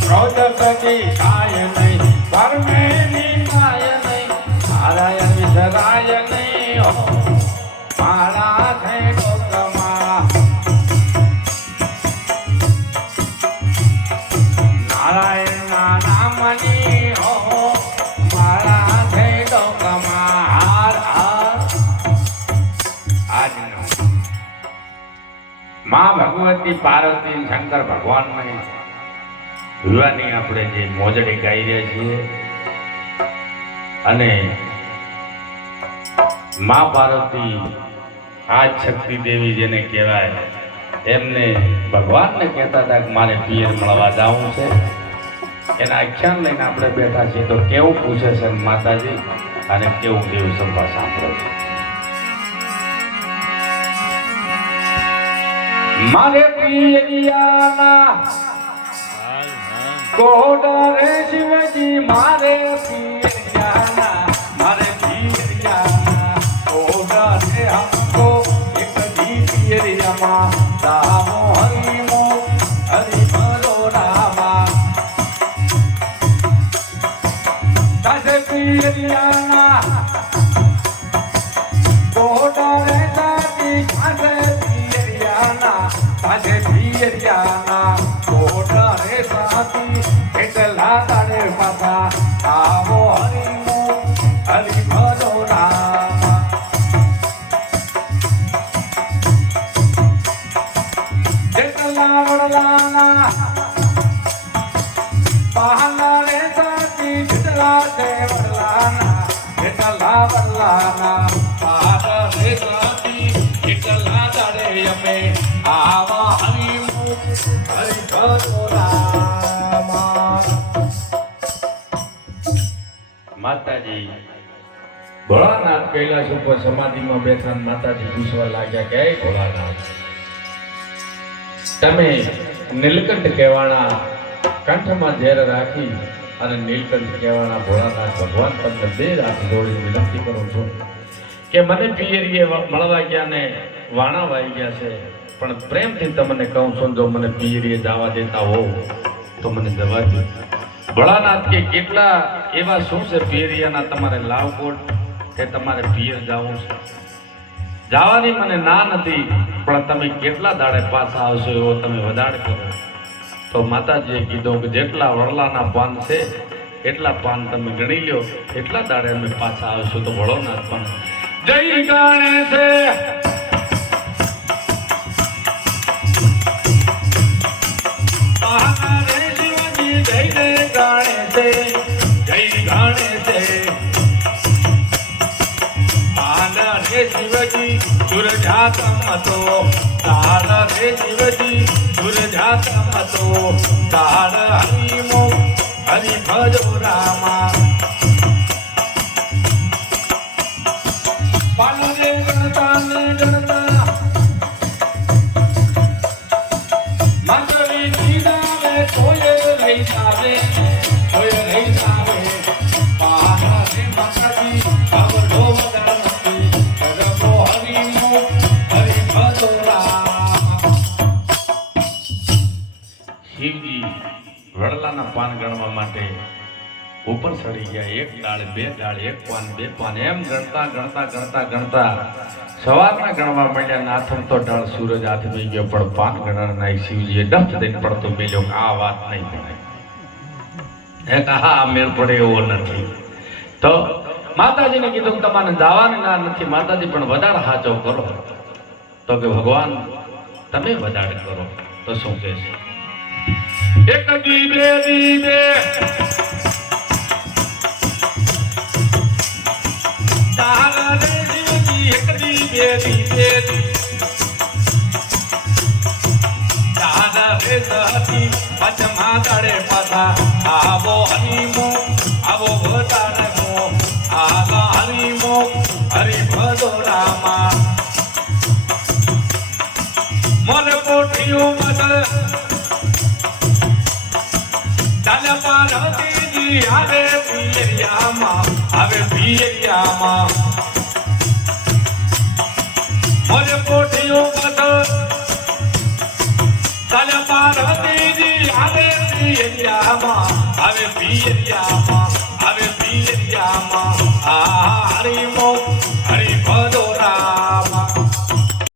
ક્રોધ કદી કાય નહીં પરમેની કાય નહીં મારા વિસરાય નહીં હો મારા થઈ લોકમાં નારાયણના નામની હો મારા થઈ લોકમાં હાર હાર આજનો માં ભગવતી પાર્વતી શંકર ભગવાનની વિવાહની આપણે જે મોજડી ગાઈ રહ્યા છીએ અને માં પાર્વતી આજ શક્તિ દેવી જેને કહેવાય એમને ભગવાનને કહેતા હતા કે મારે પિયર મળવા જવું છે એના આખ્યાન લઈને આપણે બેઠા છીએ તો કેવું પૂછે છે માતાજી અને કેવું દેવ સંભા સાંભળે છે મારે પિયરિયાના કોડરે શિવજી મારે પિયરિયાના મારે પિયરિયાના કોડરે હમકો એક દી પિયરિયામાં રામો હરિમો હરિ ભરો રામા તાસે પિયરિયાના કોડરે સાથી તાસે પિયરિયાના તાસે પિયરિયાના કોડરે સાથી એટલા તારે પાછા આવો હરિમો હરિ ભરો રામા જેટલા વડલાના પહાના રે સાથી જેટલા છે વડલાના જેટલા વડલાના પહાના રે સાથી જેટલા તારે અમે આવા હરિમો હરિ ભરો રામા માતાજી ભોળાનાથ કૈલાસ ઉપર સમાધિમાં બેઠા માતાજી પૂછવા લાગ્યા કે ભોળાનાથ તમે નીલકંઠ કહેવાના કંઠમાં ઝેર રાખી અને નીલકંઠ કહેવાના ભોળાનાથ ભગવાન તમને બે હાથ જોડી વિનંતી કરું છું કે મને પિયરીએ મળવા ગયા ને વાણા વાઈ ગયા છે પણ પ્રેમથી તમને કહું છું જો મને પિયરીએ જવા દેતા હોવ તો મને જવા દો ભોળાનાથ કે કેટલા એવા શું છે પિયરિયાના તમારે લાવકોટ કે તમારે પિયર જવું છે જવાની મને ના નથી પણ તમે કેટલા દાડે પાછા આવશો એવો તમે વધાડ કરો તો માતાજીએ કીધું કે જેટલા વડલાના પાન છે એટલા પાન તમે ગણી લો એટલા દાડે અમે પાછા આવશું તો ભોળાનાથ પણ જય ગણેશ શિવજી સુરજાતમ હતો તાર રે શિવજી સુરજાતમ હતો તાર હરિમો હરિ ભજો રામા પાલને ગણતા ને ગણતા મંત્રી દીદાવે કોઈ રહી જાવે કોઈ રહી જાવે પાર રે માતાજી આવડો વડલાના પાન ગણવા માટે ઉપર ચડી ગયા એક ડાળ બે ડાળ એક પાન બે પાન એમ ગણતા ગણતા ગણતા ગણતા સવારના ગણવા માંડ્યા નાથમ તો ડાળ સૂરજ હાથમાં ગયો પણ પાન ગણનાર શિવજીએ ડફ દઈને પડતો મેલ્યો આ વાત નહીં ગણાય એક હા મેળ પડે એવો નથી તો માતાજીને કીધું તમારે જવાની ના નથી માતાજી પણ વધારે હાચો કરો તો કે ભગવાન તમે વધારે કરો તો શું કહે છે એક દીવે દીવે તારા રે શિવજી એક દીવે દીવે તારા રે સતી પચમા દાડે પાછા આવો હરિમો આવો વધારે મો આવા હરિમો હરિ ભજો રામા મન કોઠિયો મત દાદા પાર્વતીજી આવે પિયરિયામાં મને કોઠીઓ મત ચાલે પાર્વતીજી આવે પિયરિયામાં આવે પિયરિયામાં આવે પિયરિયામાં આ હરી મોક્ષ